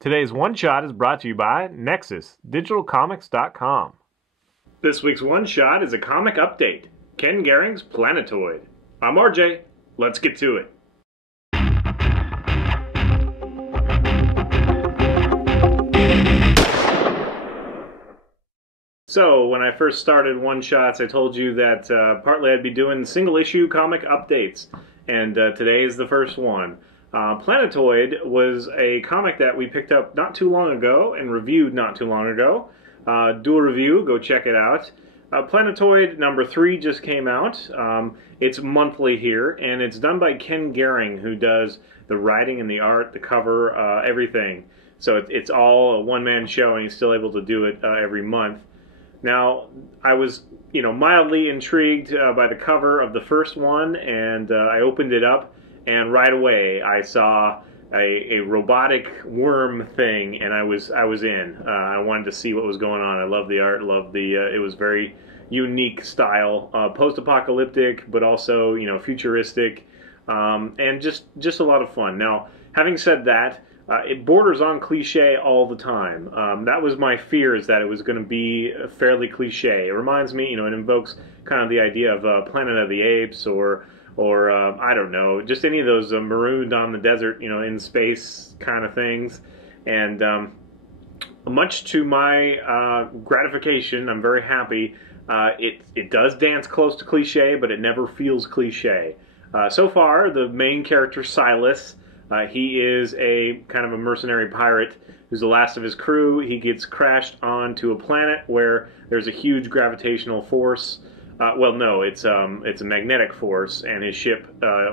Today's One Shot is brought to you by Nexus, digitalcomics.com. This week's One Shot is a comic update, Ken Garing's Planetoid. I'm RJ, let's get to it. So, when I first started One Shots, I told you that partly I'd be doing single issue comic updates, and today is the first one. Planetoid was a comic that we picked up not too long ago and reviewed not too long ago. Do a review, go check it out. Planetoid number 3 just came out. It's monthly here, and it's done by Ken Garing, who does the writing and the art, the cover, everything. So it's all a one-man show, and he's still able to do it every month. Now, I was, mildly intrigued by the cover of the first one, and I opened it up. And right away, I saw a robotic worm thing, and I was in. I wanted to see what was going on. I love the art, love the. It was very unique style, post-apocalyptic, but also futuristic, and just a lot of fun. Now, having said that, it borders on cliche all the time. That was my fear, is that it was going to be fairly cliche. It reminds me, it invokes kind of the idea of Planet of the Apes or I don't know, just any of those marooned on the desert, in space kind of things. And much to my gratification, I'm very happy. It does dance close to cliche, but it never feels cliche. So far, the main character, Silas, he is a kind of a mercenary pirate who's the last of his crew. He gets crashed onto a planet where there's a huge gravitational force. Well, no, it's a magnetic force, and his ship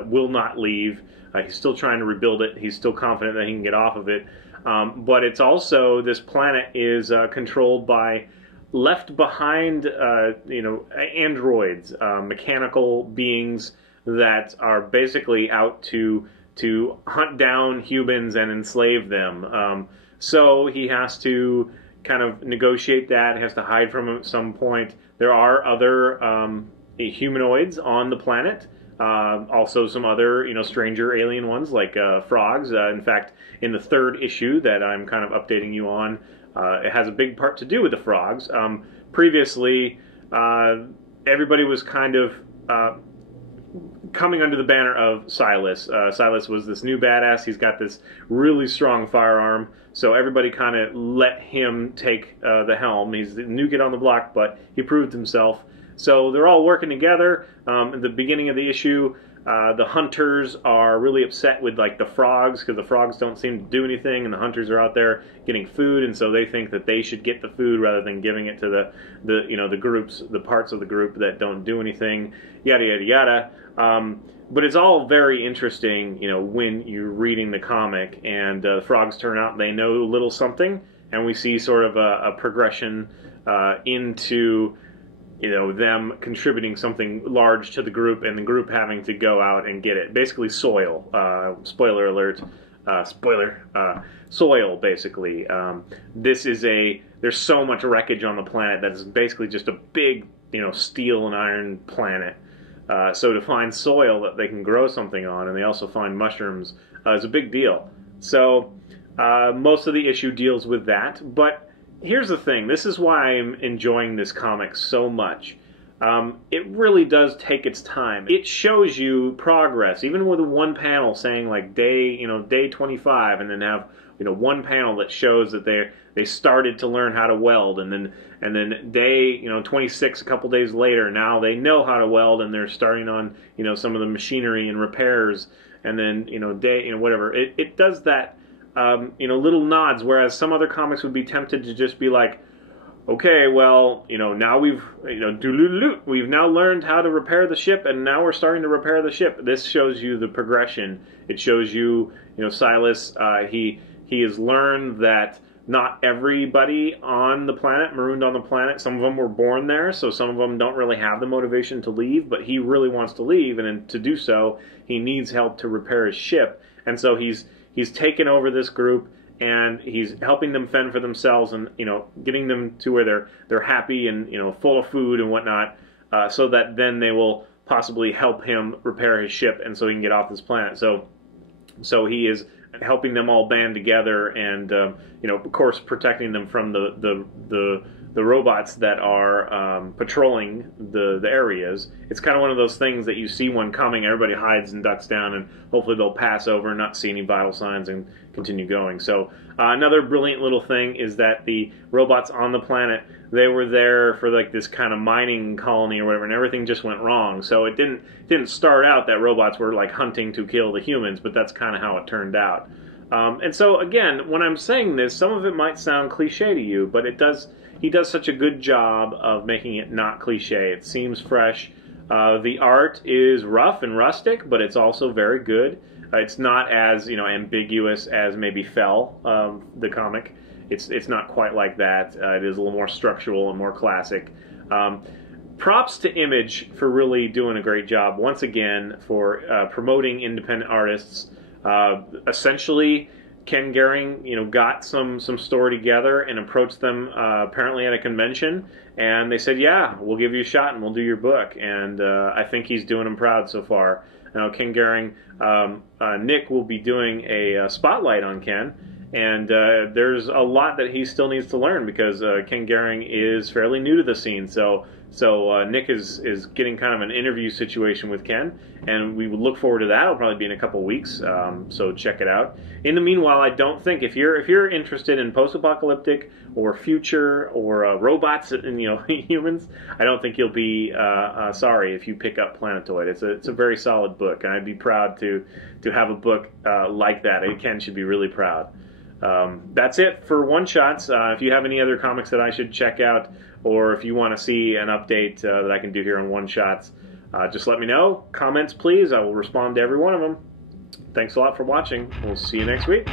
will not leave. He's still trying to rebuild it. He's still confident that he can get off of it. But it's also, this planet is controlled by left behind, androids, mechanical beings that are basically out to hunt down humans and enslave them. So he has to kind of negotiate that, has to hide from them at some point. There are other humanoids on the planet, also some other stranger alien ones like frogs. In fact, in the 3rd issue that I'm kind of updating you on, it has a big part to do with the frogs. Previously, everybody was kind of coming under the banner of Silas. Silas was this new badass. He's got this really strong firearm, so everybody kind of let him take the helm. He's the new kid on the block, but he proved himself. So they're all working together. At the beginning of the issue, the hunters are really upset with the frogs, because the frogs don't seem to do anything, and the hunters are out there getting food, and so they think that they should get the food rather than giving it to the groups, the parts of the group that don't do anything, yada yada yada. But it's all very interesting, when you're reading the comic, and the frogs turn out they know a little something, and we see sort of a progression into them contributing something large to the group, and the group having to go out and get it. Basically soil. Spoiler alert. Soil, basically. There's so much wreckage on the planet that it's basically just a big, steel and iron planet. So to find soil that they can grow something on, and they also find mushrooms, is a big deal. So most of the issue deals with that, but here's the thing. This is why I'm enjoying this comic so much. It really does take its time. It shows you progress, even with one panel saying day 25, and then have one panel that shows that they started to learn how to weld, and then day 26, a couple days later, now they know how to weld, and they're starting on some of the machinery and repairs, and then day whatever. It does that. Little nods, whereas some other comics would be tempted to just be like, okay, well, now we've now learned how to repair the ship, and now we're starting to repair the ship. This shows you the progression. It shows you, Silas, he has learned that not everybody on the planet, marooned on the planet, some of them were born there, so some of them don't really have the motivation to leave, but he really wants to leave, and to do so, he needs help to repair his ship, and so he's taken over this group, and he's helping them fend for themselves, and getting them to where they're happy and full of food and whatnot, so that then they will possibly help him repair his ship, and so he can get off this planet. So he is helping them all band together, and you know, of course, protecting them from the robots that are patrolling the areas. It's kind of one of those things that you see one coming, everybody hides and ducks down, and hopefully they'll pass over and not see any vital signs and continue going. So another brilliant little thing is that the robots on the planet, they were there for like this kind of mining colony or whatever, and everything just went wrong. So it didn't start out that robots were like hunting to kill the humans, but that's kind of how it turned out. And so again, when I'm saying this, some of it might sound cliche to you, but he does such a good job of making it not cliche. It seems fresh. The art is rough and rustic, but it's also very good. It's not as, you know, ambiguous as maybe Fell, the comic. It's not quite like that. It is a little more structural and more classic. Props to Image for really doing a great job once again for promoting independent artists. Essentially, Ken Garing, you know, got some story together and approached them apparently at a convention, and they said, "Yeah, we'll give you a shot and we'll do your book." And I think he's doing them proud so far. Now, Ken Garing, Nick will be doing a spotlight on Ken, and there's a lot that he still needs to learn because Ken Garing is fairly new to the scene. So Nick is getting kind of an interview situation with Ken, and we would look forward to that. It'll probably be in a couple weeks, so check it out. In the meanwhile, I don't think if you're interested in post-apocalyptic or future or robots and, you know, humans, I don't think you'll be sorry if you pick up Planetoid. It's a very solid book, and I'd be proud to have a book like that. Ken should be really proud. That's it for one shots. If you have any other comics that I should check out, or if you want to see an update that I can do here on One Shots, just let me know. Comments, please. I will respond to every one of them. Thanks a lot for watching. We'll see you next week.